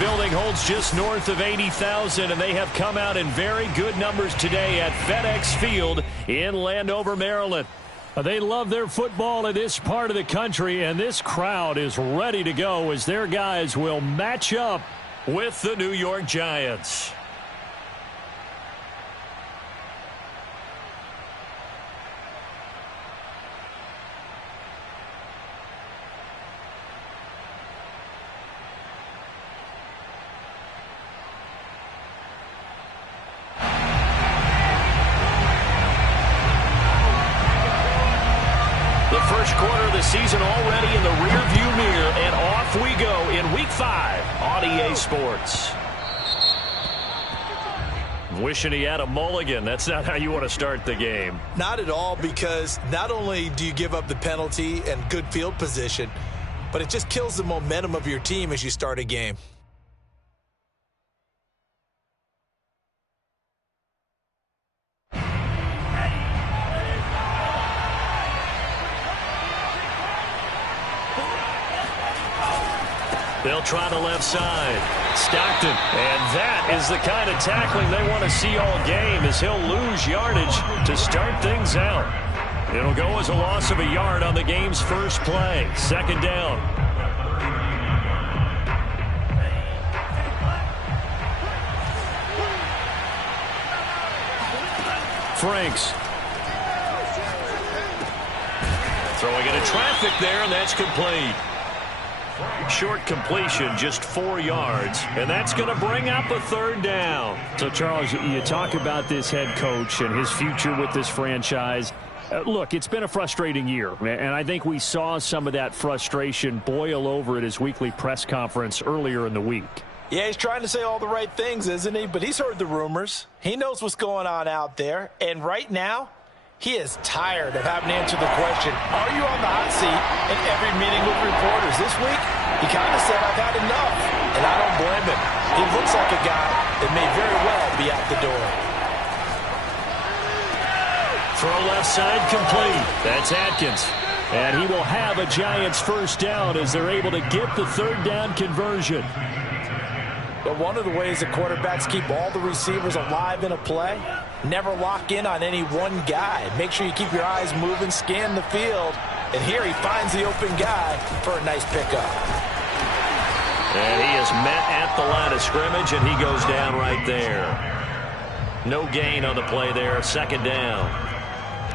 building holds just north of 80,000, and they have come out in very good numbers today at FedEx Field in Landover, Maryland. They love their football in this part of the country, and this crowd is ready to go as their guys will match up with the New York Giants. First quarter of the season already in the rearview mirror, and off we go in Week 5 on EA Sports. Wishing he had a mulligan. That's not how you want to start the game. Not at all, because not only do you give up the penalty and good field position, but it just kills the momentum of your team as you start a game. They'll try the left side. Stockton. And that is the kind of tackling they want to see all game, as he'll lose yardage to start things out. It'll go as a loss of a yard on the game's first play. Second down. Franks. Throwing into traffic there, and that's complete. Short completion, just 4 yards, and that's going to bring up a third down. So, Charles, you talk about this head coach and his future with this franchise. Look, it's been a frustrating year, and I think we saw some of that frustration boil over at his weekly press conference earlier in the week. Yeah, he's trying to say all the right things, isn't he? But he's heard the rumors. He knows what's going on out there, and right now, he is tired of having to answer the question, are you on the hot seat, in every meeting with reporters. This week, he kind of said, I've had enough, and I don't blame him. He looks like a guy that may very well be out the door. Throw left side complete. That's Atkins. And he will have a Giants first down as they're able to get the third down conversion. But one of the ways that quarterbacks keep all the receivers alive in a play, never lock in on any one guy. Make sure you keep your eyes moving, scan the field. And here he finds the open guy for a nice pickup. And he is met at the line of scrimmage, and he goes down right there. No gain on the play there. Second down.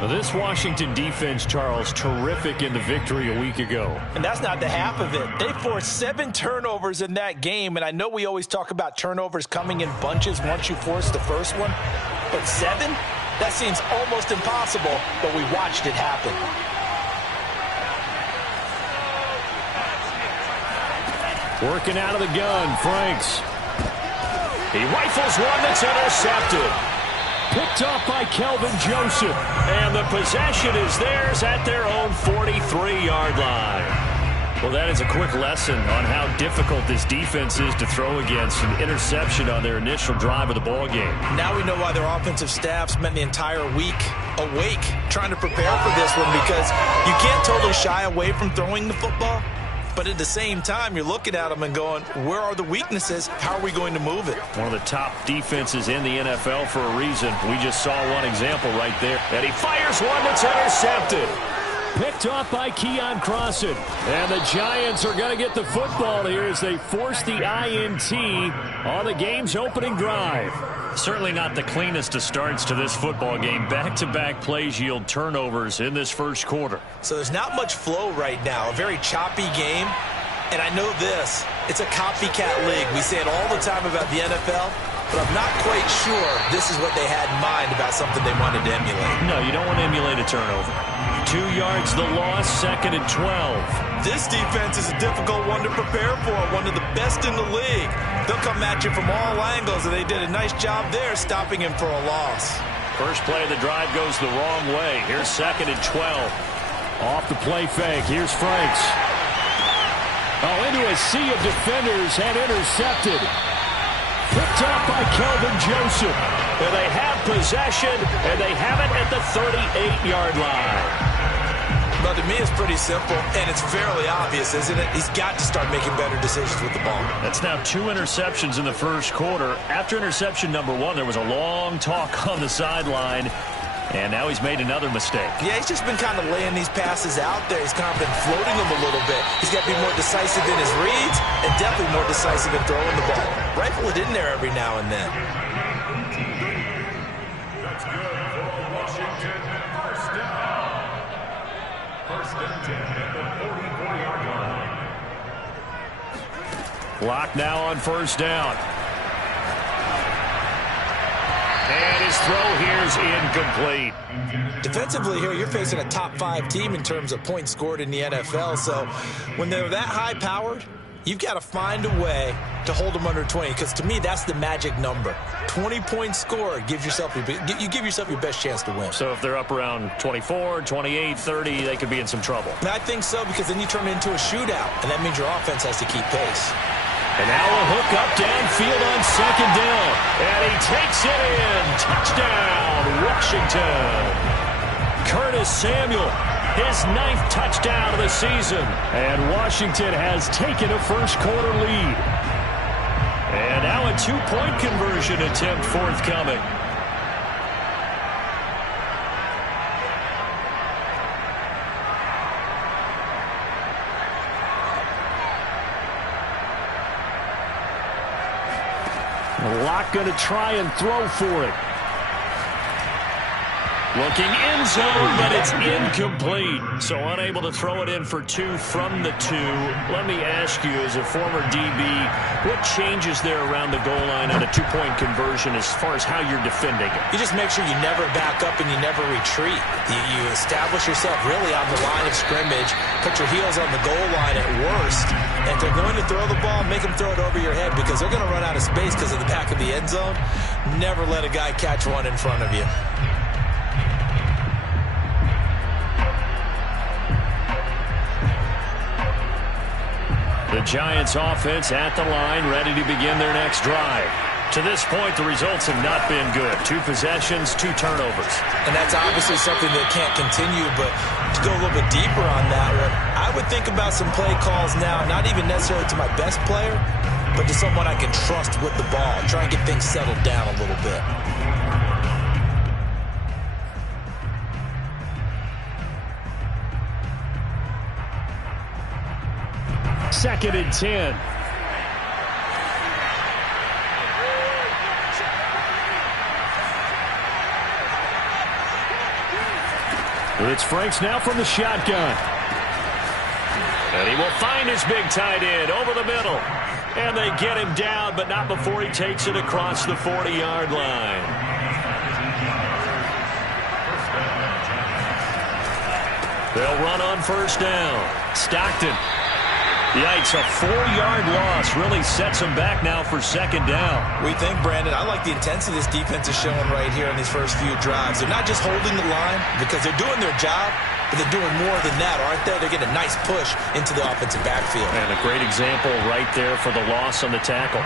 This Washington defense, Charles, terrific in the victory a week ago. And that's not the half of it. They forced 7 turnovers in that game, and I know we always talk about turnovers coming in bunches once you force the first one. But 7? That seems almost impossible, but we watched it happen. Working out of the gun, Franks. He rifles one that's intercepted. Picked off by Kelvin Joseph. And the possession is theirs at their own 43-yard line. Well, that is a quick lesson on how difficult this defense is to throw against. An interception on their initial drive of the ballgame. Now we know why their offensive staff spent the entire week awake trying to prepare for this one, because you can't totally shy away from throwing the football. But at the same time, you're looking at them and going, where are the weaknesses? How are we going to move it? One of the top defenses in the NFL for a reason. We just saw one example right there. And he fires one that's intercepted. Picked off by Keon Crossan. And the Giants are going to get the football here as they force the INT on the game's opening drive. Certainly not the cleanest of starts to this football game. Back-to-back plays yield turnovers in this first quarter. So there's not much flow right now. A very choppy game. And I know this. It's a copycat league. We say it all the time about the NFL. But I'm not quite sure this is what they had in mind about something they wanted to emulate. No, you don't want to emulate a turnover. 2 yards the loss, 2nd and 12. This defense is a difficult one to prepare for, one of the best in the league. They'll come at you from all angles, and they did a nice job there stopping him for a loss. First play of the drive goes the wrong way. Here's 2nd and 12. Off the play fake. Here's Franks. Oh, into a sea of defenders and intercepted. Picked up by Kelvin Joseph. And they have possession, and they have it at the 38-yard line. Well, to me, it's pretty simple, and it's fairly obvious, isn't it? He's got to start making better decisions with the ball. That's now 2 interceptions in the first quarter. After interception number 1, there was a long talk on the sideline, and now he's made another mistake. Yeah, he's just been kind of laying these passes out there. He's kind of been floating them a little bit. He's got to be more decisive in his reads and definitely more decisive in throwing the ball. Rifle it in there every now and then. That's good for Washington. First down. First and 10 at the 40-yard line. Clock now on first down. And his throw here is incomplete. Defensively here, you're facing a top 5 team in terms of points scored in the NFL. So when they're that high-powered, you've got to find a way to hold them under 20. Because to me, that's the magic number. 20 points scored, you give yourself your best chance to win. So if they're up around 24, 28, 30, they could be in some trouble. And I think so, because then you turn it into a shootout, and that means your offense has to keep pace. And now a hook up downfield on second down. And he takes it in. Touchdown, Washington. Curtis Samuel, his 9th touchdown of the season. And Washington has taken a first-quarter lead. And now a 2-point conversion attempt forthcoming. Locke going to try and throw for it. Looking end zone, but it's incomplete. So unable to throw it in for 2 from the 2. Let me ask you, as a former DB, what changes there around the goal line on a 2-point conversion as far as how you're defending it? You just make sure you never back up and you never retreat. You establish yourself really on the line of scrimmage, put your heels on the goal line at worst. And if they're going to throw the ball, make them throw it over your head, because they're going to run out of space because of the back of the end zone. Never let a guy catch one in front of you. The Giants offense at the line, ready to begin their next drive. To this point, the results have not been good. 2 possessions, 2 turnovers. And that's obviously something that can't continue, but to go a little bit deeper on that one, I would think about some play calls now, not even necessarily to my best player, but to someone I can trust with the ball. Try and get things settled down a little bit. Second and 10. It's Franks now from the shotgun. And he will find his big tight end over the middle. And they get him down, but not before he takes it across the 40-yard line. They'll run on first down. Stockton. Yikes, a 4-yard loss really sets them back now for second down. We think, Brandon, I like the intensity this defense is showing right here in these first few drives. They're not just holding the line because they're doing their job, but they're doing more than that, aren't they? They're getting a nice push into the offensive backfield. And a great example right there for the loss on the tackle.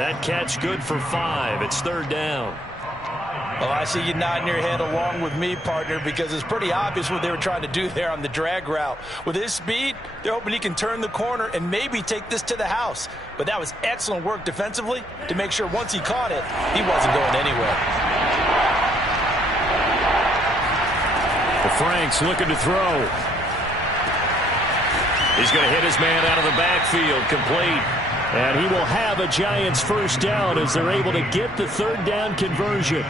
That catch good for 5. It's third down. Well, I see you nodding your head along with me, partner, because it's pretty obvious what they were trying to do there on the drag route. With his speed, they're hoping he can turn the corner and maybe take this to the house. But that was excellent work defensively to make sure once he caught it, he wasn't going anywhere. The Franks looking to throw. He's going to hit his man out of the backfield, complete. And he will have a Giants first down as they're able to get the third down conversion.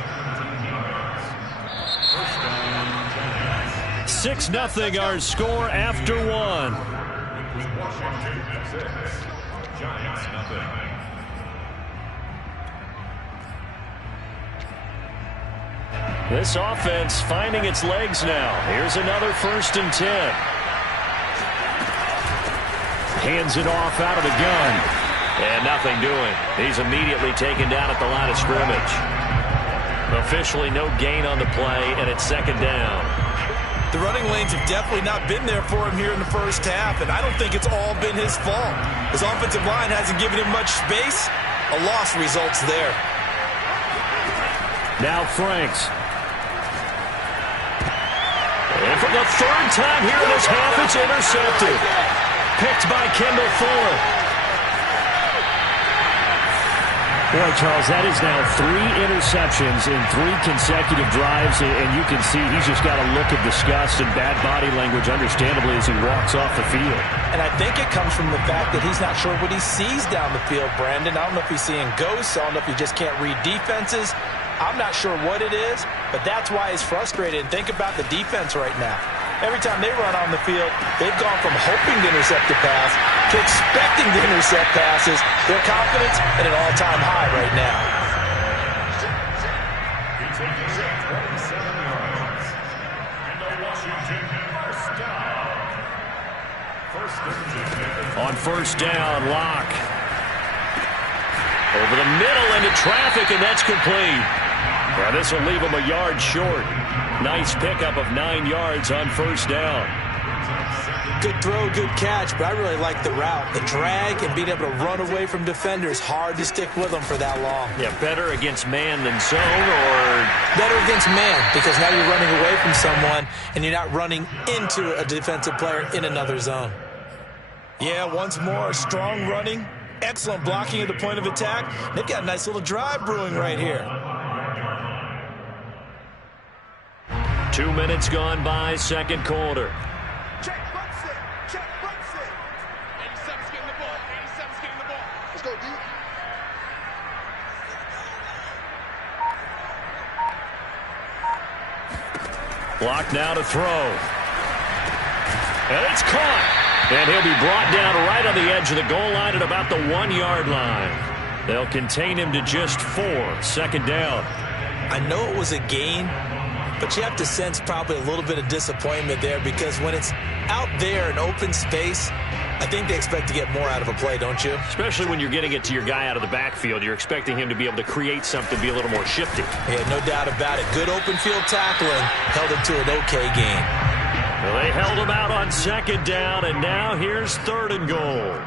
6-0 our score after 1. Washington 6, Giants nothing. This offense finding its legs now. Here's another 1st and 10. Hands it off out of the gun. And nothing doing. He's immediately taken down at the line of scrimmage. Officially no gain on the play, and it's second down. The running lanes have definitely not been there for him here in the first half, and I don't think it's all been his fault. His offensive line hasn't given him much space. A loss results there. Now Franks. And for the third time here in this half, it's intercepted. Picked by Kendall Fuller. Boy, Charles, that is now 3 interceptions in 3 consecutive drives, and you can see he's just got a look of disgust and bad body language, understandably, as he walks off the field. And I think it comes from the fact that he's not sure what he sees down the field, Brandon. I don't know if he's seeing ghosts. I don't know if he just can't read defenses. I'm not sure what it is, but that's why he's frustrated. And think about the defense right now. Every time they run on the field, they've gone from hoping to intercept a pass to expecting to intercept passes. Their confidence at an all-time high right now. He takes it 27 yards. And the Washington first down. First and 10. On first down, Locke. Over the middle into traffic, and that's complete. Well, this will leave him a yard short. Nice pickup of 9 yards on first down. Good throw, good catch, but I really like the route. The drag and being able to run away from defenders, hard to stick with them for that long. Yeah, better against man than zone, or better against man, because now you're running away from someone and you're not running into a defensive player in another zone. Yeah, once more, strong running, excellent blocking at the point of attack. They've got a nice little drive brewing right here. 2 minutes gone by, second quarter. Check, run set. Check, run set. 87's getting the ball. 87's getting the ball. Let's go, D. Block now to throw. And it's caught. And he'll be brought down right on the edge of the goal line at about the 1-yard line. They'll contain him to just 4. Second down. I know it was a gain, but you have to sense probably a little bit of disappointment there, because when it's out there in open space, I think they expect to get more out of a play, don't you? Especially when you're getting it to your guy out of the backfield. You're expecting him to be able to create something, be a little more shifty. Yeah, no doubt about it. Good open field tackling held him to an okay gain. Well, they held him out on second down, and now here's third and goal.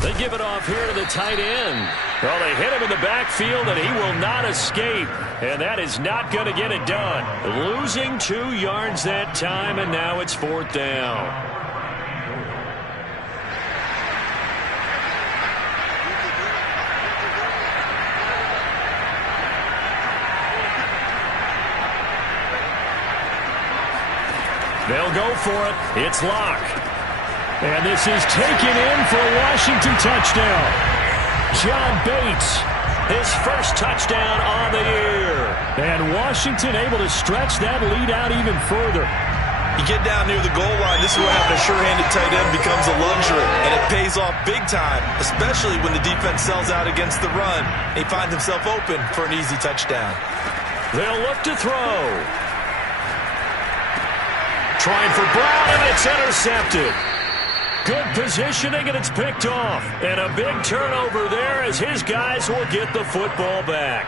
They give it off here to the tight end. Well, they hit him in the backfield, and he will not escape. And that is not going to get it done. Losing 2 yards that time, and now it's fourth down. They'll go for it. It's Locke. And this is taken in for a Washington touchdown. John Bates, his first touchdown on the year. And Washington able to stretch that lead out even further. You get down near the goal line, this is what having a sure-handed tight end becomes a luxury. And it pays off big time, especially when the defense sells out against the run. He finds himself open for an easy touchdown. They'll look to throw. Trying for Brown, and it's intercepted. Good positioning, and it's picked off. And a big turnover there as his guys will get the football back.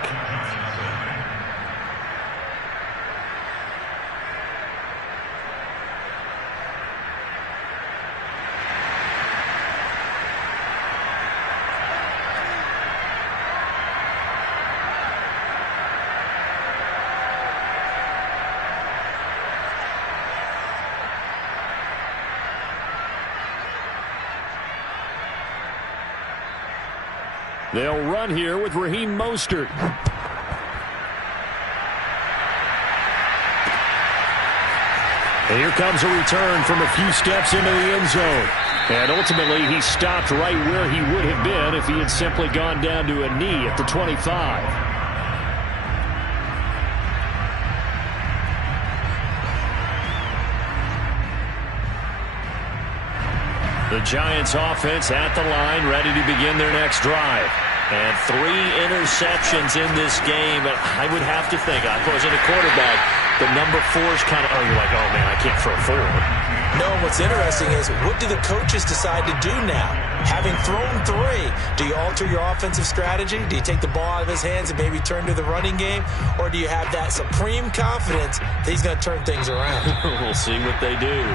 They'll run here with Raheem Mostert. And here comes a return from a few steps into the end zone. And ultimately, he stopped right where he would have been if he had simply gone down to a knee at the 25. The Giants offense at the line, ready to begin their next drive. And 3 interceptions in this game. And I would have to think, if I was in a quarterback, the number 4 is kind of, you're like, oh, man, I can't throw 4. No, what's interesting is, what do the coaches decide to do now? Having thrown 3, do you alter your offensive strategy? Do you take the ball out of his hands and maybe turn to the running game? Or do you have that supreme confidence that he's going to turn things around? We'll see what they do.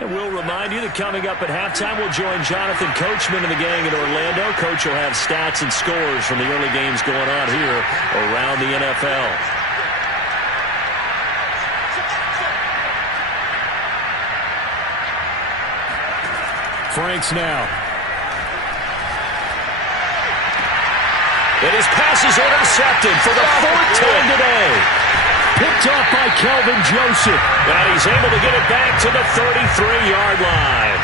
And we'll remind you that coming up at halftime, we'll join Jonathan Coachman and the gang in Orlando. Coach will have stats and scores from the early games going on here around the NFL. Franks now. And his pass is intercepted for the fourth time today. Picked off by Kelvin Joseph. And he's able to get it back to the 33-yard line.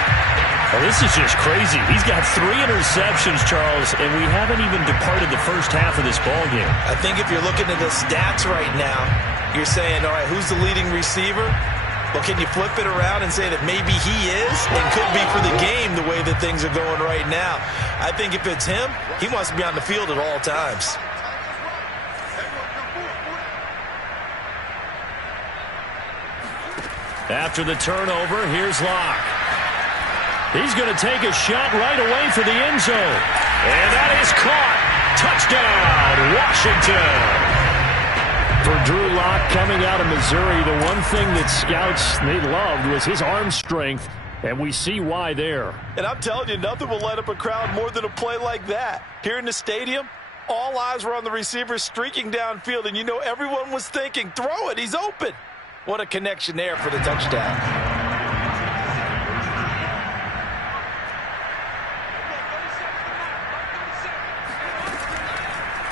Well, this is just crazy. He's got 3 interceptions, Charles, and we haven't even departed the first half of this ballgame. I think if you're looking at the stats right now, you're saying, all right, who's the leading receiver? Well, can you flip it around and say that maybe he is and could be for the game the way that things are going right now? I think if it's him, he wants to be on the field at all times. After the turnover, here's Locke. He's going to take a shot right away for the end zone. And that is caught. Touchdown, Washington. For Drew Lock coming out of Missouri, the one thing that scouts they loved was his arm strength, and we see why there. And I'm telling you, nothing will light up a crowd more than a play like that. Here in the stadium, all eyes were on the receiver streaking downfield, and you know everyone was thinking, throw it, he's open. What a connection there for the touchdown.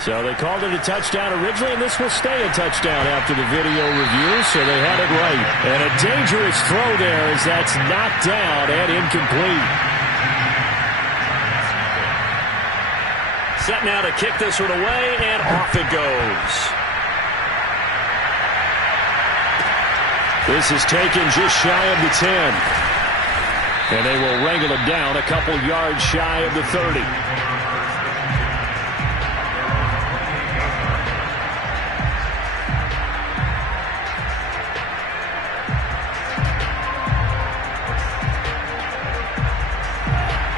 So they called it a touchdown originally, and this will stay a touchdown after the video review, so they had it right. And a dangerous throw there as that's knocked down and incomplete. Set now to kick this one away, and off it goes. This is taken just shy of the 10. And they will wrangle him down a couple yards shy of the 30.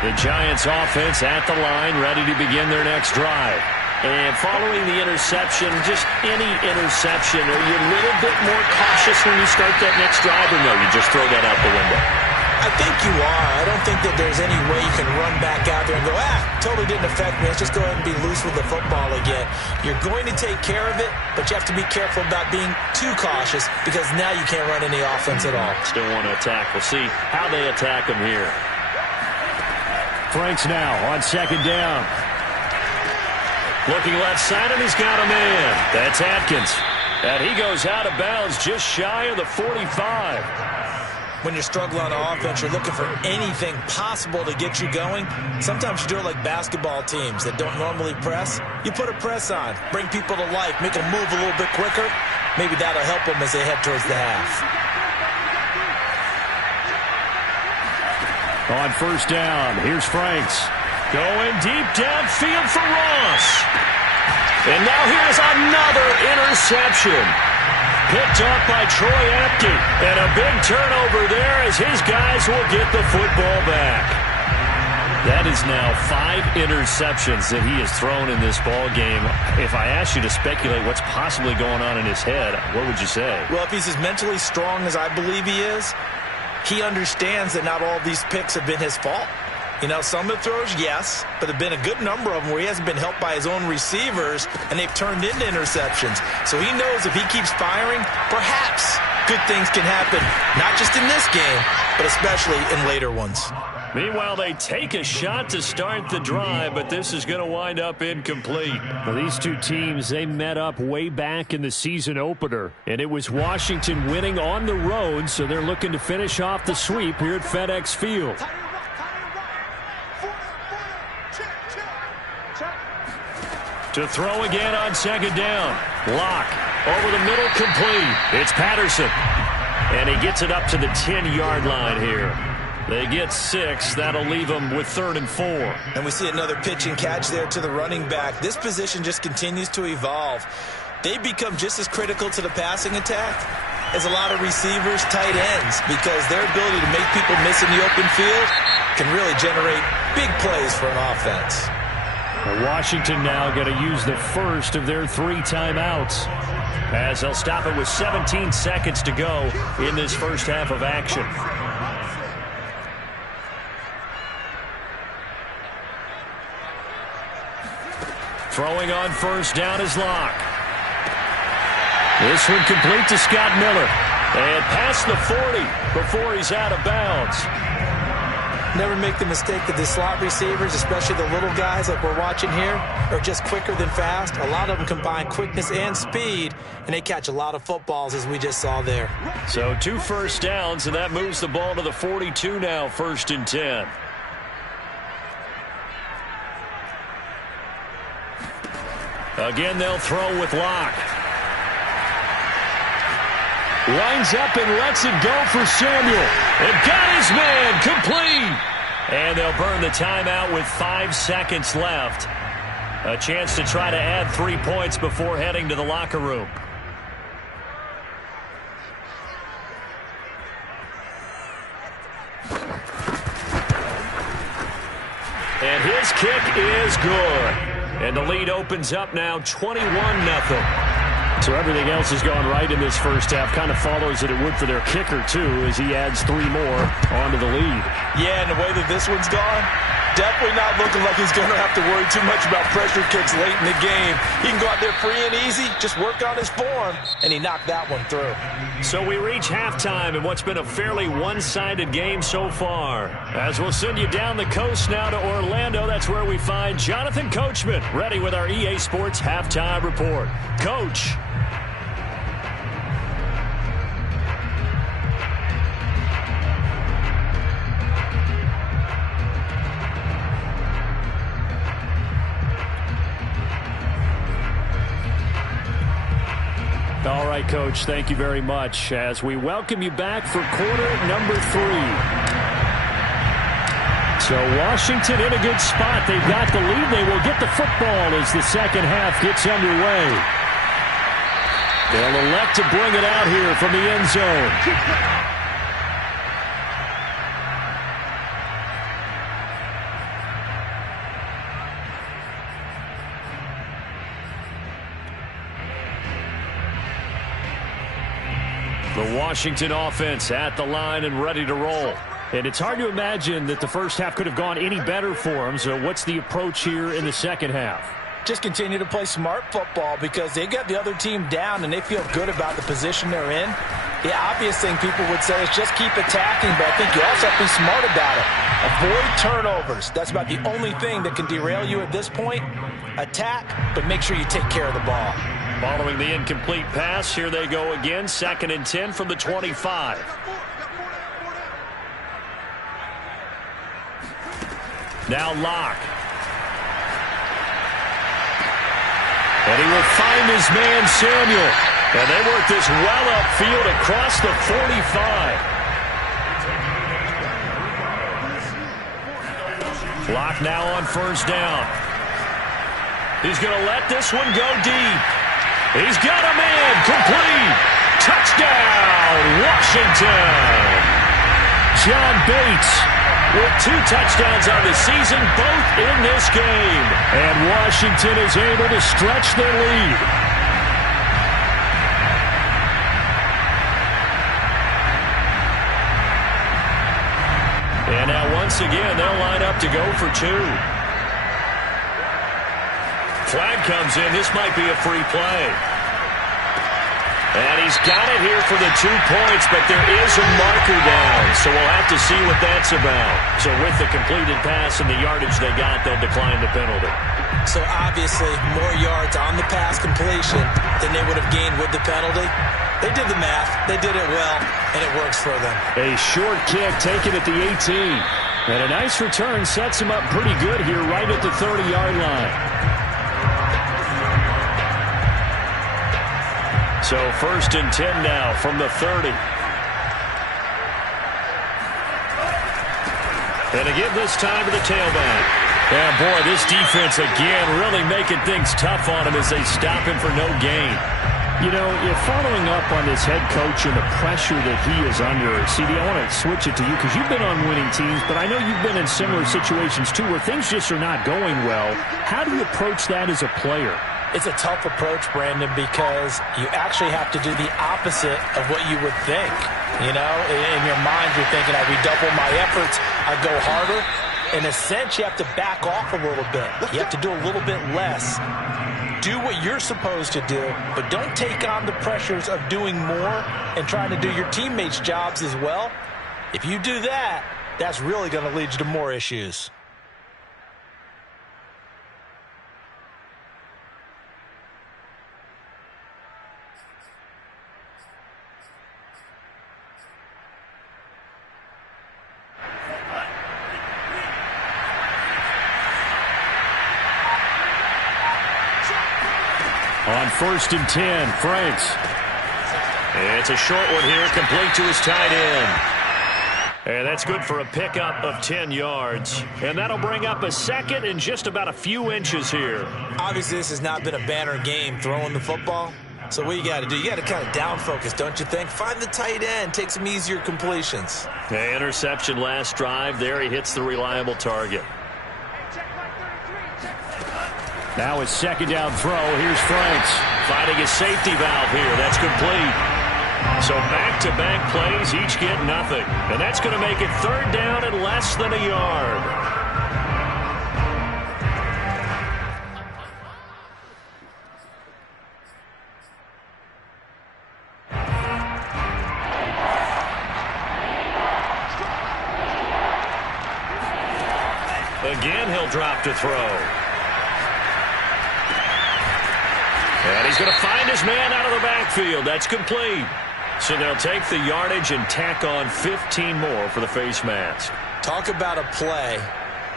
The Giants offense at the line, ready to begin their next drive. And following the interception, just any interception, are you a little bit more cautious when you start that next drive, or no, you just throw that out the window? I think you are. I don't think that there's any way you can run back out there and go, totally didn't affect me. Let's just go ahead and be loose with the football again. You're going to take care of it, but you have to be careful about being too cautious because now you can't run any offense at all. Still want to attack. We'll see how they attack him here. Franks now on second down. Looking left side, and he's got a man. That's Atkins. And he goes out of bounds just shy of the 45. When you're struggling on offense, you're looking for anything possible to get you going. Sometimes you do it like basketball teams that don't normally press. You put a press on, bring people to life, make them move a little bit quicker. Maybe that'll help them as they head towards the half. On first down, here's Franks. Going deep downfield for Ross. And now here's another interception. Picked up by Troy Apke. And a big turnover there as his guys will get the football back. That is now 5 interceptions that he has thrown in this ball game. If I asked you to speculate what's possibly going on in his head, what would you say? Well, if he's as mentally strong as I believe he is, he understands that not all these picks have been his fault. You know, some of the throws, yes, but there have been a good number of them where he hasn't been helped by his own receivers, and they've turned into interceptions. So he knows if he keeps firing, perhaps good things can happen, not just in this game, but especially in later ones. Meanwhile, they take a shot to start the drive, but this is going to wind up incomplete. Well, these two teams, they met up way back in the season opener, and it was Washington winning on the road, so they're looking to finish off the sweep here at FedEx Field. To throw again on second down. Lock over the middle, complete. It's Patterson. And he gets it up to the 10-yard line here. They get 6. That'll leave them with 3rd and 4. And we see another pitch and catch there to the running back. This position just continues to evolve. They become just as critical to the passing attack as a lot of receivers, tight ends, because their ability to make people miss in the open field can really generate big plays for an offense. Washington now going to use the first of their 3 timeouts, as they'll stop it with 17 seconds to go in this first half of action. Throwing on first down is Locke. This one complete to Scott Miller. And past the 40 before he's out of bounds. Never make the mistake that the slot receivers, especially the little guys like we're watching here, are just quicker than fast. A lot of them combine quickness and speed, and they catch a lot of footballs, as we just saw there. So 2 first downs, and that moves the ball to the 42 now, 1st and 10. Again, they'll throw with Locke. Lines up and lets it go for Samuel. And got his man complete. And they'll burn the timeout with 5 seconds left. A chance to try to add 3 points before heading to the locker room. And his kick is good. And the lead opens up now 21-0. So everything else has gone right in this first half. Kind of follows that it would for their kicker, too, as he adds 3 more onto the lead. Yeah, and the way that this one's gone, definitely not looking like he's going to have to worry too much about pressure kicks late in the game. He can go out there free and easy, just work on his form, and he knocked that one through. So we reach halftime in what's been a fairly one-sided game so far. As we'll send you down the coast now to Orlando, that's where we find Jonathan Coachman, ready with our EA Sports Halftime Report. Coach. All right, Coach, thank you very much as we welcome you back for quarter number 3. So Washington in a good spot. They've got the lead. They will get the football as the second half gets underway. They'll elect to bring it out here from the end zone. The Washington offense at the line and ready to roll. And it's hard to imagine that the first half could have gone any better for them. So what's the approach here in the second half? Just continue to play smart football because they got the other team down and they feel good about the position they're in. The obvious thing people would say is just keep attacking, but I think you also have to be smart about it. Avoid turnovers. That's about the only thing that can derail you at this point. Attack, but make sure you take care of the ball. Following the incomplete pass, here they go again. 2nd and 10 from the 25. Now Locke. And he will find his man Samuel. And they work this well upfield across the 45. Locke now on first down. He's going to let this one go deep. He's got a man complete. Touchdown, Washington. John Bates with 2 touchdowns on the season, both in this game. And Washington is able to stretch their lead. And now once again, they'll line up to go for 2. Flag comes in. This might be a free play. And he's got it here for the 2 points, but there is a marker down. So we'll have to see what that's about. So with the completed pass and the yardage they got, they'll decline the penalty. So obviously more yards on the pass completion than they would have gained with the penalty. They did the math. They did it well, and it works for them. A short kick taken at the 18. And a nice return sets him up pretty good here right at the 30-yard line. So 1st and 10 now from the 30. And again this time to the tailback. Yeah, boy, this defense again really making things tough on him as they stop him for no gain. You know, if following up on this head coach and the pressure that he is under, CD, I want to switch it to you because you've been on winning teams, but I know you've been in similar situations too where things just are not going well. How do you approach that as a player? It's a tough approach, Brandon, because you actually have to do the opposite of what you would think. You know, in your mind, you're thinking, I redouble my efforts, I go harder. In a sense, you have to back off a little bit. You have to do a little bit less. Do what you're supposed to do, but don't take on the pressures of doing more and trying to do your teammates' jobs as well. If you do that, that's really going to lead you to more issues. On 1st and 10, Franks. It's a short one here, complete to his tight end. And that's good for a pickup of 10 yards. And that'll bring up a second and just about a few inches here. Obviously, this has not been a banner game throwing the football. So what you got to do, you got to kind of down focus, don't you think? Find the tight end, take some easier completions. Okay, interception last drive. There he hits the reliable target. Now it's 2nd down throw. Here's Franks. Finding his safety valve here. That's complete. So back-to-back plays, each get nothing. And that's going to make it 3rd down and less than a yard. Again, he'll drop to throw. And he's going to find his man out of the backfield. That's complete. So they'll take the yardage and tack on 15 more for the face mask. Talk about a play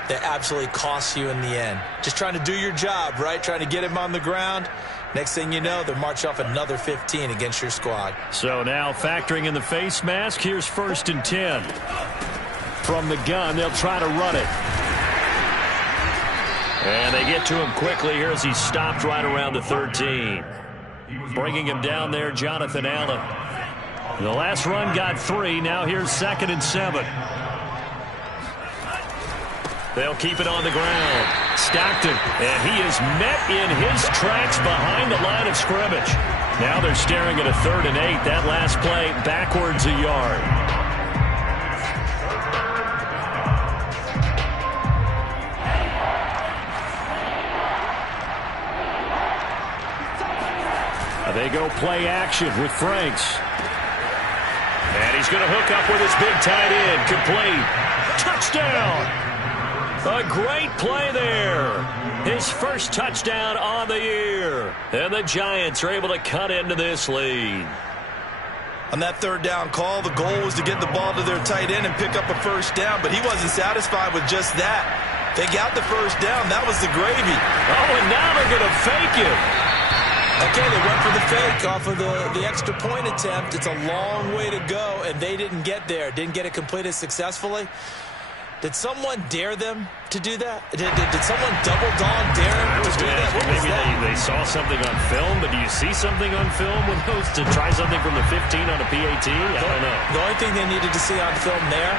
that absolutely costs you in the end. Just trying to do your job, right? Trying to get him on the ground. Next thing you know, they'll march off another 15 against your squad. So now factoring in the face mask, here's 1st and 10. From the gun, they'll try to run it. And they get to him quickly here as he's stopped right around the 13. Bringing him down there, Jonathan Allen. The last run got 3. Now here's 2nd and 7. They'll keep it on the ground. Stockton. And he is met in his tracks behind the line of scrimmage. Now they're staring at a 3rd and 8. That last play backwards a yard. They go play action with Franks. And he's going to hook up with his big tight end. Complete. Touchdown. A great play there. His first touchdown on the year. And the Giants are able to cut into this lead. On that 3rd down call, the goal was to get the ball to their tight end and pick up a 1st down, but he wasn't satisfied with just that. They got the 1st down. That was the gravy. Oh, and now they're going to fake him. Okay, they went for the fake off of the extra point attempt. It's a long way to go, and they didn't get there. Didn't get it completed successfully. Did someone dare them to do that? Did someone double dog dare them to do that? What was Maybe that? they saw something on film, but do you see something on film with those to try something from the 15 on a PAT? I don't know. The only thing they needed to see on film there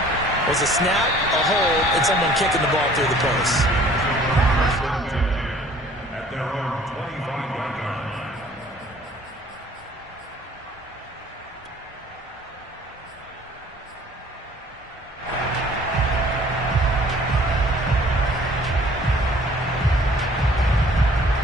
was a snap, a hold, and someone kicking the ball through the post. At their own 25-yard line.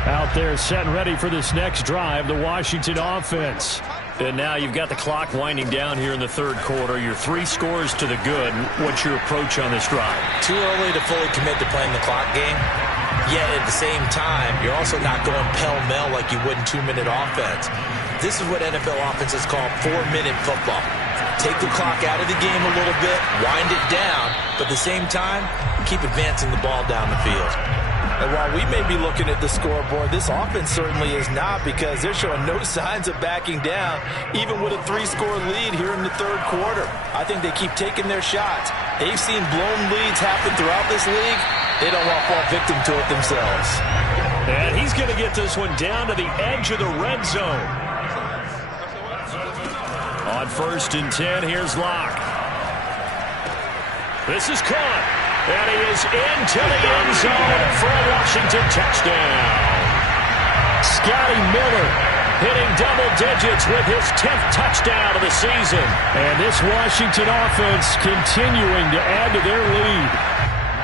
Out there set and ready for this next drive, the Washington offense. And now you've got the clock winding down here in the 3rd quarter. Your 3 scores to the good. What's your approach on this drive? Too early to fully commit to playing the clock game. Yet at the same time, you're also not going pell-mell like you would in 2-minute offense. This is what NFL offenses call 4-minute football. Take the clock out of the game a little bit, wind it down, but at the same time, keep advancing the ball down the field. And while we may be looking at the scoreboard, this offense certainly is not, because they're showing no signs of backing down, even with a 3-score lead here in the 3rd quarter. I think they keep taking their shots. They've seen blown leads happen throughout this league. They don't want to fall victim to it themselves. And he's going to get this one down to the edge of the red zone. On 1st and 10, here's Locke. This is caught. And he is into the end zone for a Washington touchdown. Scotty Miller hitting double digits with his 10th touchdown of the season. And this Washington offense continuing to add to their lead.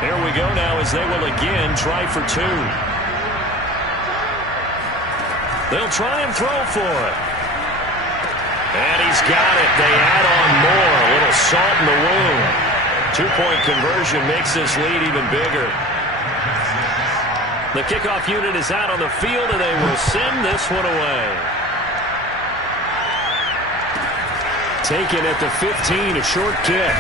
Here we go now as they will again try for two. They'll try and throw for it. And he's got it. They add on more. A little salt in the wound. 2-point conversion makes this lead even bigger. The kickoff unit is out on the field, and they will send this one away. Taken at the 15, a short kick.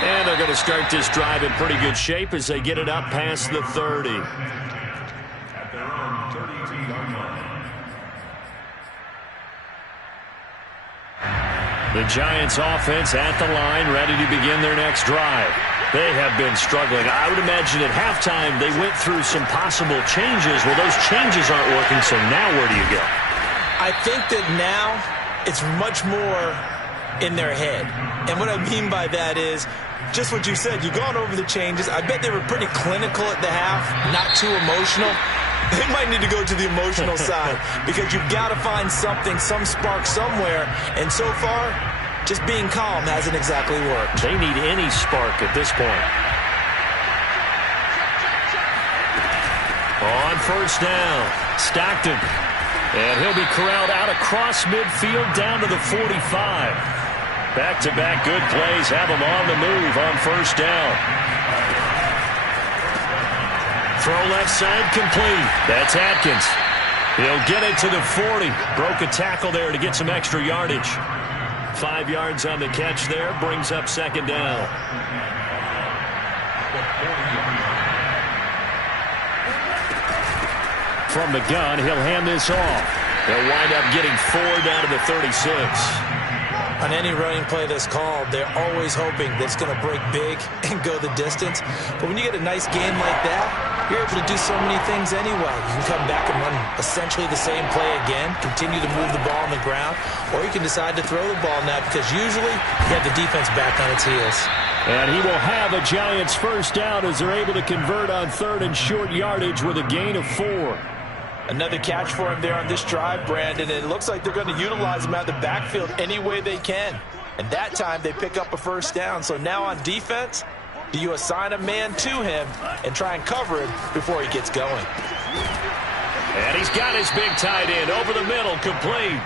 And they're going to start this drive in pretty good shape as they get it up past the 30. At their own 32-yard line. The Giants offense at the line, ready to begin their next drive. They have been struggling. I would imagine at halftime they went through some possible changes. Well, those changes aren't working, so now where do you go? I think that now it's much more in their head. And what I mean by that is just what you said. You've gone over the changes. I bet they were pretty clinical at the half, not too emotional. They might need to go to the emotional side because you've got to find something, some spark somewhere. And so far, just being calm hasn't exactly worked. They need any spark at this point. On first down, Stockton. And he'll be corralled out across midfield down to the 45. Back-to-back good plays have him on the move on first down. Throw left side complete. That's Atkins. He'll get it to the 40. Broke a tackle there to get some extra yardage. 5 yards on the catch there. Brings up second down. From the gun, he'll hand this off. They'll wind up getting 4 down to the 36. On any running play that's called, they're always hoping that it's going to break big and go the distance. But when you get a nice game like that, you're able to do so many things anyway. You can come back and run essentially the same play again, continue to move the ball on the ground, or you can decide to throw the ball now because usually you have the defense back on its heels. And he will have a Giants first down as they're able to convert on third and short yardage with a gain of 4. Another catch for him there on this drive, Brandon. It looks like they're going to utilize him out of the backfield any way they can. And that time they pick up a first down. So now on defense, do you assign a man to him and try and cover him before he gets going? And he's got his big tight end over the middle, complete.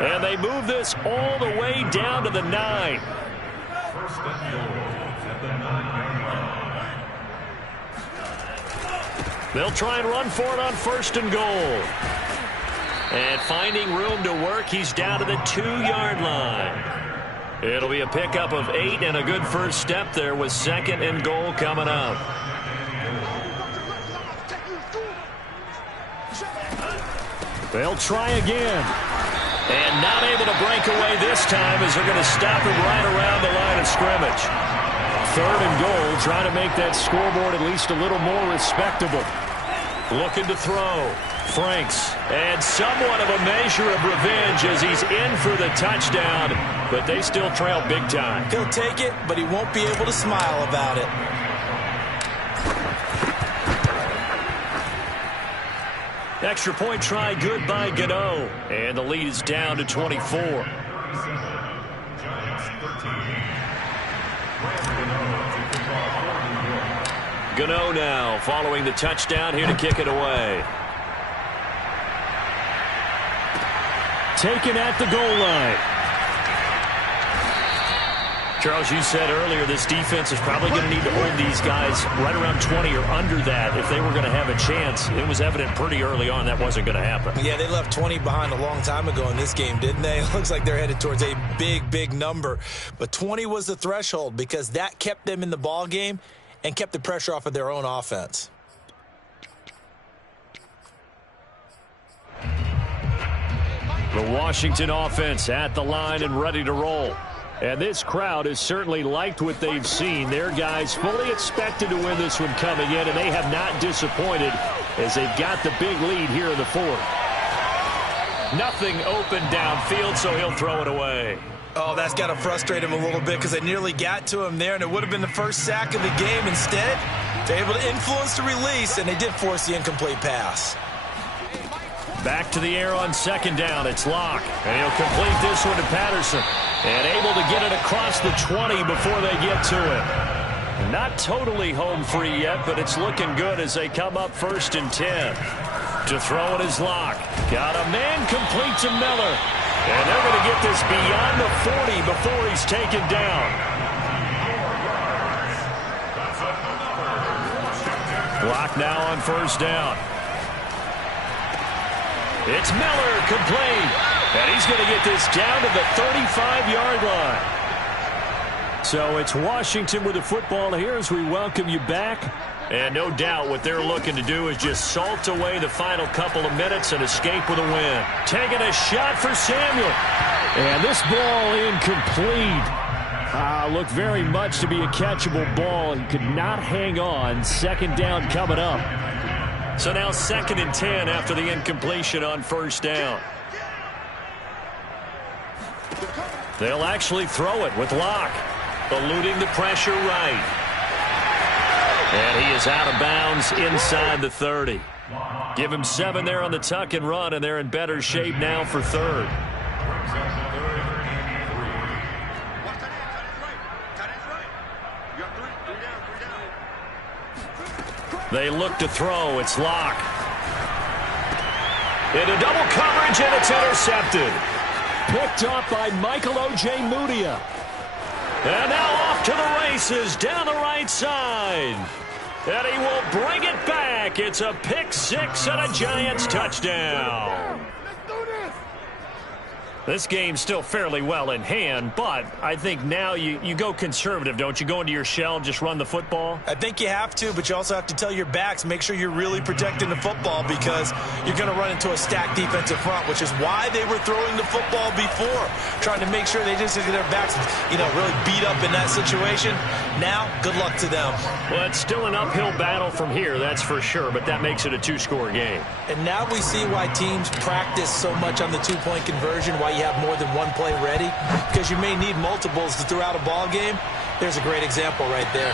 And they move this all the way down to the 9. First and goal at the 9-yard line. They'll try and run for it on first and goal. And finding room to work, he's down to the 2-yard line. It'll be a pickup of 8 and a good first step there with second and goal coming up. They'll try again. And not able to break away this time as they're going to stop him right around the line of scrimmage. Third and goal, trying to make that scoreboard at least a little more respectable. Looking to throw. Franks. And somewhat of a measure of revenge as he's in for the touchdown. But they still trail big time. He'll take it, but he won't be able to smile about it. Extra point try good by Gano. And the lead is down to 24. Giants 13. Gano now following the touchdown here to kick it away. Taken at the goal line. Charles, you said earlier this defense is probably going to need to hold these guys right around 20 or under that if they were going to have a chance. It was evident pretty early on that wasn't going to happen. Yeah, they left 20 behind a long time ago in this game, didn't they? It looks like they're headed towards a big, big number. But 20 was the threshold because that kept them in the ball game and kept the pressure off of their own offense. The Washington offense at the line and ready to roll. And this crowd has certainly liked what they've seen. Their guys fully expected to win this one coming in, and they have not disappointed as they've got the big lead here in the fourth. Nothing open downfield, so he'll throw it away. Oh, that's got to frustrate him a little bit because they nearly got to him there, and it would have been the first sack of the game. Instead, they're able to influence the release, and they did force the incomplete pass. Back to the air on second down. It's Locke, and he'll complete this one to Patterson. And able to get it across the 20 before they get to it. Not totally home free yet, but it's looking good as they come up 1st and 10. To throw it is Locke. Got a man complete to Miller. And they're going to get this beyond the 40 before he's taken down. Locke now on 1st down. It's Miller complete. And he's going to get this down to the 35-yard line. So it's Washington with the football here as we welcome you back. And no doubt what they're looking to do is just salt away the final couple of minutes and escape with a win. Taking a shot for Samuel. And this ball incomplete. Looked very much to be a catchable ball. He could not hang on. 2nd down coming up. So now 2nd and 10 after the incompletion on 1st down. They'll actually throw it with Locke. Eluding the pressure right. And he is out of bounds inside the 30. Give him 7 there on the tuck and run, and they're in better shape now for 3rd. They look to throw. It's Locke. Into double coverage, and it's intercepted. Picked up by Michael O.J. Mudia. And now off to the races down the right side. And he will bring it back. It's a pick 6 and a Giants touchdown. This game's still fairly well in hand, but I think now you go conservative, don't you? Go into your shell and just run the football? I think you have to, but you also have to tell your backs, make sure you're really protecting the football because you're going to run into a stacked defensive front, which is why they were throwing the football before, trying to make sure they just get their backs, really beat up in that situation. Now, good luck to them. Well, it's still an uphill battle from here, that's for sure, but that makes it a 2-score game. And now we see why teams practice so much on the 2-point conversion, why you have more than one play ready, because you may need multiples to throw out a ball game. There's a great example right there.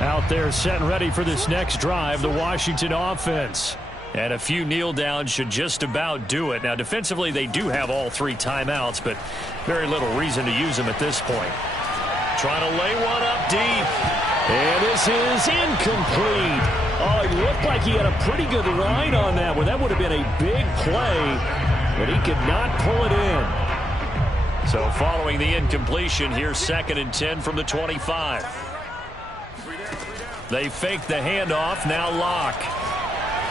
Out there set and ready for this next drive, the Washington offense. And a few kneel downs should just about do it. Now, defensively, they do have all 3 timeouts, but very little reason to use them at this point. Trying to lay one up deep. And this is incomplete. Oh, it looked like he had a pretty good line on that one. That would have been a big play, but he could not pull it in. So following the incompletion, here's 2nd and 10 from the 25. They fake the handoff. Now Locke.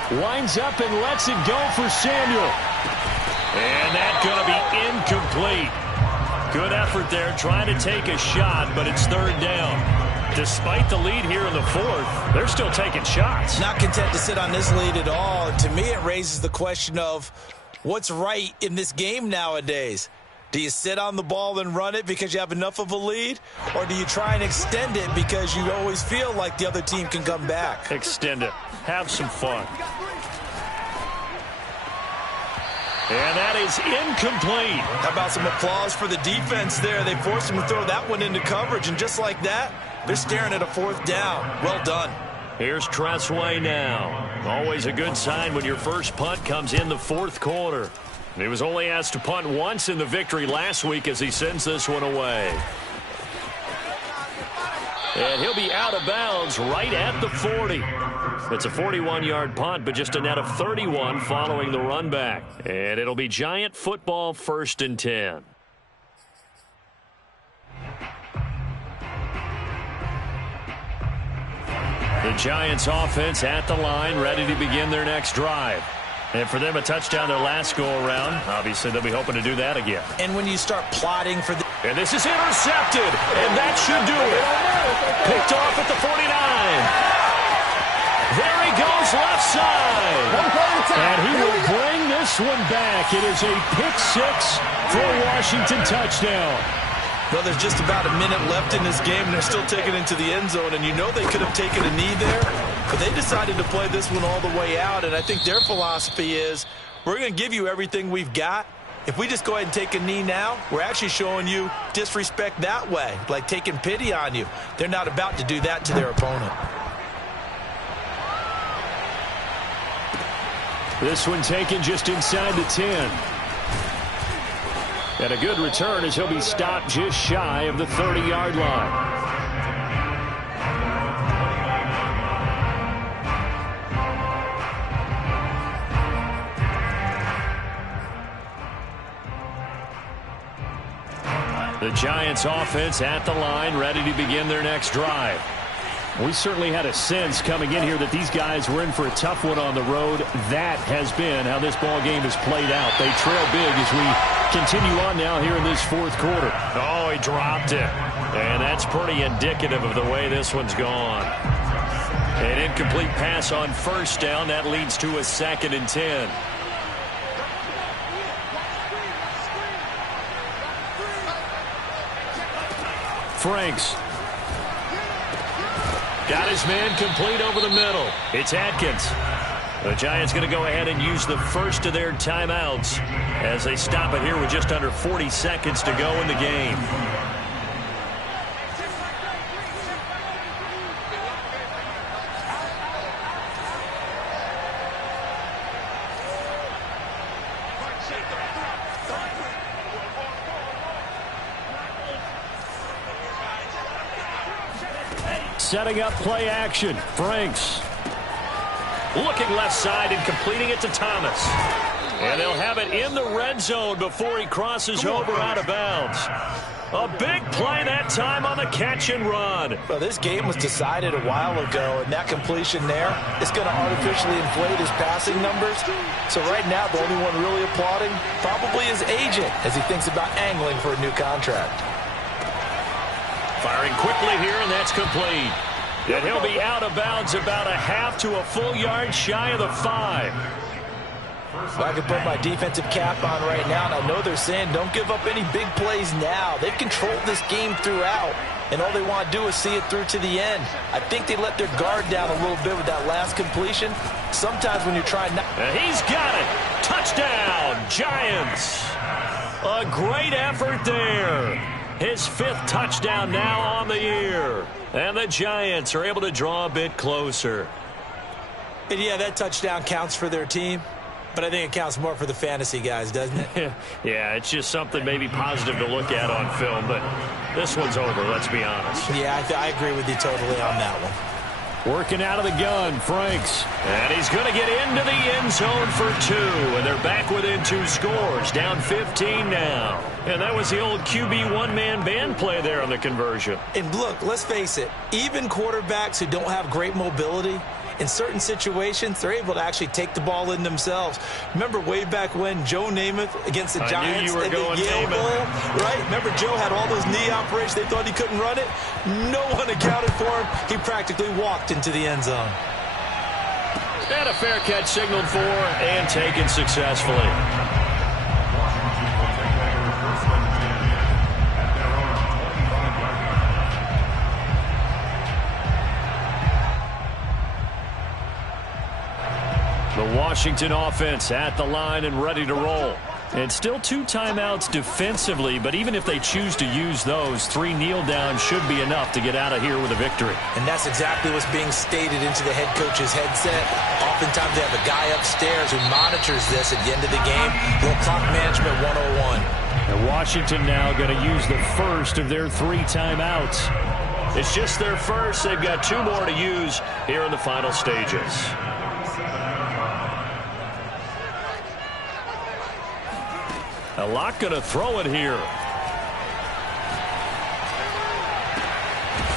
Winds up and lets it go for Samuel. And that's going to be incomplete. Good effort there, trying to take a shot, but it's 3rd down. Despite the lead here in the 4th, they're still taking shots. Not content to sit on this lead at all. And to me, it raises the question of what's right in this game nowadays. Do you sit on the ball and run it because you have enough of a lead? Or do you try and extend it because you always feel like the other team can come back? Extend it. Have some fun. And that is incomplete. How about some applause for the defense there? They forced him to throw that one into coverage, and just like that, they're staring at a 4th down. Well done. Here's Tressway now. Always a good sign when your first punt comes in the 4th quarter. He was only asked to punt once in the victory last week as he sends this one away. And he'll be out of bounds right at the 40. It's a 41-yard punt, but just a net of 31 following the run back. And it'll be Giant football 1st and 10. The Giants offense at the line, ready to begin their next drive. And for them, a touchdown their last go-around. Obviously, they'll be hoping to do that again. And when you start plotting for the... And this is intercepted, and that should do it. Picked off at the 49. There he goes, left side. And he will bring this one back. It is a pick 6 for a Washington touchdown. Well, there's just about a minute left in this game, and they're still taking it into the end zone. And you know they could have taken a knee there, but they decided to play this one all the way out. And I think their philosophy is, we're going to give you everything we've got. If we just go ahead and take a knee now, we're actually showing you disrespect that way, like taking pity on you. They're not about to do that to their opponent. This one taken just inside the 10. And a good return as he'll be stopped just shy of the 30-yard line. The Giants offense at the line, ready to begin their next drive. We certainly had a sense coming in here that these guys were in for a tough one on the road. That has been how this ball game has played out. They trail big as we continue on now here in this fourth quarter. Oh, he dropped it. And that's pretty indicative of the way this one's gone. An incomplete pass on first down. That leads to a 2nd and 10. Franks. Got his man complete over the middle. It's Atkins. The Giants going to go ahead and use the first of their timeouts as they stop it here with just under 40 seconds to go in the game. Setting up play action. Franks. Looking left side and completing it to Thomas. And they'll have it in the red zone before he crosses over out of bounds. A big play that time on the catch and run. Well, this game was decided a while ago, and that completion there is going to artificially inflate his passing numbers. So right now, the only one really applauding probably his agent as he thinks about angling for a new contract. Firing quickly here, and that's complete. And he'll be out of bounds about a half to a full yard shy of the 5. Well, I can put my defensive cap on right now, and I know they're saying don't give up any big plays now. They've controlled this game throughout, and all they want to do is see it through to the end. I think they let their guard down a little bit with that last completion. Sometimes when you're trying not... He's got it. Touchdown, Giants. A great effort there. His 5th touchdown now on the year. And the Giants are able to draw a bit closer. And yeah, that touchdown counts for their team, but I think it counts more for the fantasy guys, doesn't it? Yeah, it's just something maybe positive to look at on film, but this one's over, let's be honest. Yeah, I agree with you totally on that one. Working out of the gun, Franks. And he's going to get into the end zone for 2. And they're back within 2 scores. Down 15 now. And that was the old QB one-man band play there on the conversion. And look, let's face it. Even quarterbacks who don't have great mobility, in certain situations, they're able to actually take the ball in themselves. Remember way back when Joe Namath against the Giants at the Yale Bowl, right? Remember Joe had all those knee operations. They thought he couldn't run it. No one accounted for him. He practically walked into the end zone. And a fair catch signaled for and taken successfully. The Washington offense at the line and ready to roll. And still 2 timeouts defensively, but even if they choose to use those, 3 kneel downs should be enough to get out of here with a victory. And that's exactly what's being stated into the head coach's headset. Oftentimes they have a guy upstairs who monitors this at the end of the game. Little clock management 101. And Washington now going to use the first of their 3 timeouts. It's just their first. They've got 2 more to use here in the final stages. A lot going to throw it here.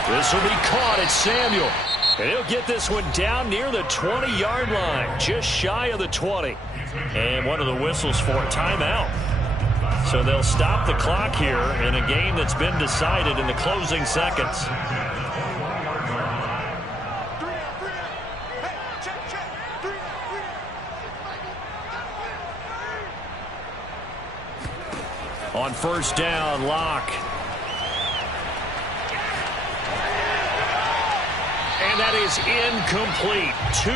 This will be caught. It's Samuel. And he'll get this one down near the 20-yard line, just shy of the 20. And one of the whistles for a timeout. So they'll stop the clock here in a game that's been decided in the closing seconds. On first down, Locke. And that is incomplete. 2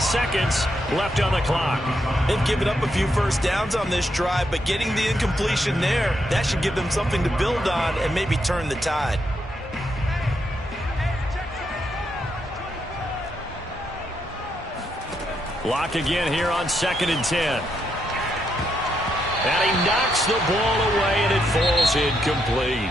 seconds left on the clock. They've given up a few first downs on this drive, but getting the incompletion there, that should give them something to build on and maybe turn the tide. Lock again here on 2nd and 10. And he knocks the ball away, and it falls incomplete.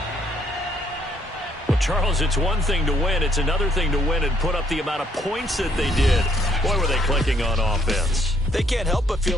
Well, Charles, it's one thing to win. It's another thing to win and put up the amount of points that they did. Boy, were they clicking on offense. They can't help but feel